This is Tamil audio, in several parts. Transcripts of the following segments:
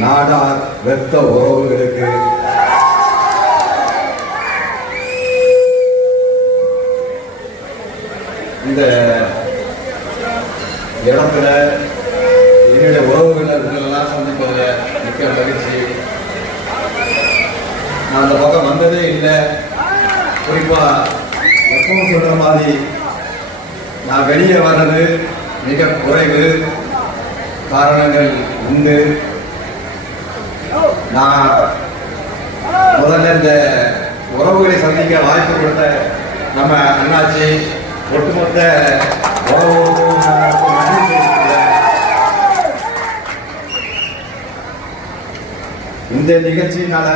நாடார் வெத்த உறவுகளுக்கு இந்த இடத்துல என்னுடைய உறவுகளெல்லாம் சந்திப்பதில் மிக்க மகிழ்ச்சி. நான் அந்த பக்கம் வந்ததே இல்லை. குறிப்பா எப்பவும் சொல்ற மாதிரி நான் வெளியே வர்றது மிக குறைவு. காரணங்கள் உண்டு. நான் முதல்ல இந்த உறவுகளை சந்திக்க வாய்ப்பு கொடுத்த நம்ம அண்ணாச்சி ஒட்டுமொத்த இந்த நிகழ்ச்சியினால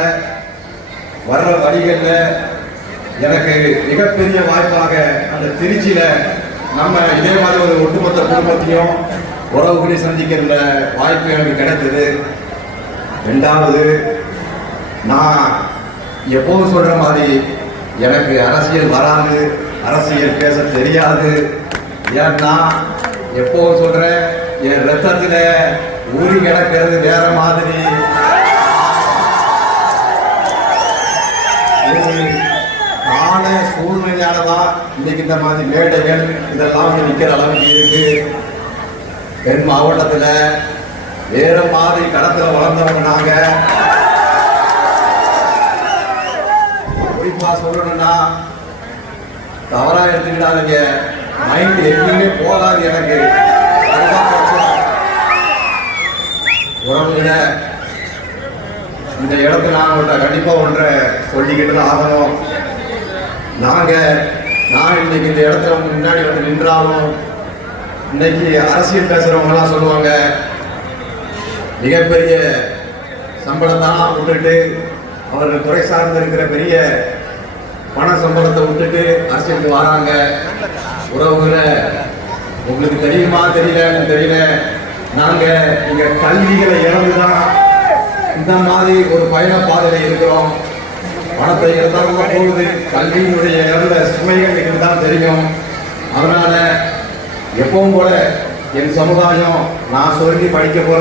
வர்ற வழிகளில் எனக்கு மிகப்பெரிய வாய்ப்பாக அந்த திருச்சியில நம்ம இதே மாதிரி ஒரு ஒட்டுமொத்த குடும்பத்தையும் உறவுகளை சந்திக்கிற வாய்ப்பு எனக்கு கிடைத்தது. ரெண்டாவது, நான் எப்போதும் சொல்ற மாதிரி எனக்கு அரசியல் வராது, அரசியல் பேச தெரியாது. ஏன்னா எப்போதும் சொல்றேன், என் ரத்தத்துல ஊறி கிடக்கிறது வேற மாதிரி. கால சூழ்நிலையாலதான் இன்னைக்கு இந்த மாதிரி மேடைகள் இதெல்லாம் நிற்கிற அளவுக்கு இருக்கு. தென் மாவட்டத்துல வேற மாதிரி கடத்துல வளர்ந்தவங்க நாங்க. குறிப்பா சொல்லணும்னா தவறா எடுத்துக்கிட்டாங்க, மைண்ட் எதுவுமே போகாது எனக்கு. உறவுல இந்த இடத்துல நான் கண்டிப்பா ஒன்றை சொல்லிக்கிட்டு தான் ஆகணும். நான் இன்னைக்கு இந்த இடத்துல முன்னாடி வந்து நின்றாலும் இன்னைக்கு அரசியல் பேசுறவங்க எல்லாம் சொல்லுவாங்க, மிகப்பெரிய சம்பளத்தான் விட்டுட்டு அவர்கள் துறை சார்ந்து இருக்கிற பெரிய பண சம்பளத்தை விட்டுட்டு அரசியலுக்கு வராங்க. உறவுகளை உங்களுக்கு தெரியுமா தெரியல, நாங்க இங்க கல்விகளை இழந்துதான் இந்த மாதிரி ஒரு பயண பாதையில இருக்கிறோம். பணத்தை இழந்தாலும் போகுது, கல்வியினுடைய இழந்த சுமைகள் தான் தெரியும். அதனால எப்பவும் போல என் சமுதாயம் நான் சொல்லி படிக்க போற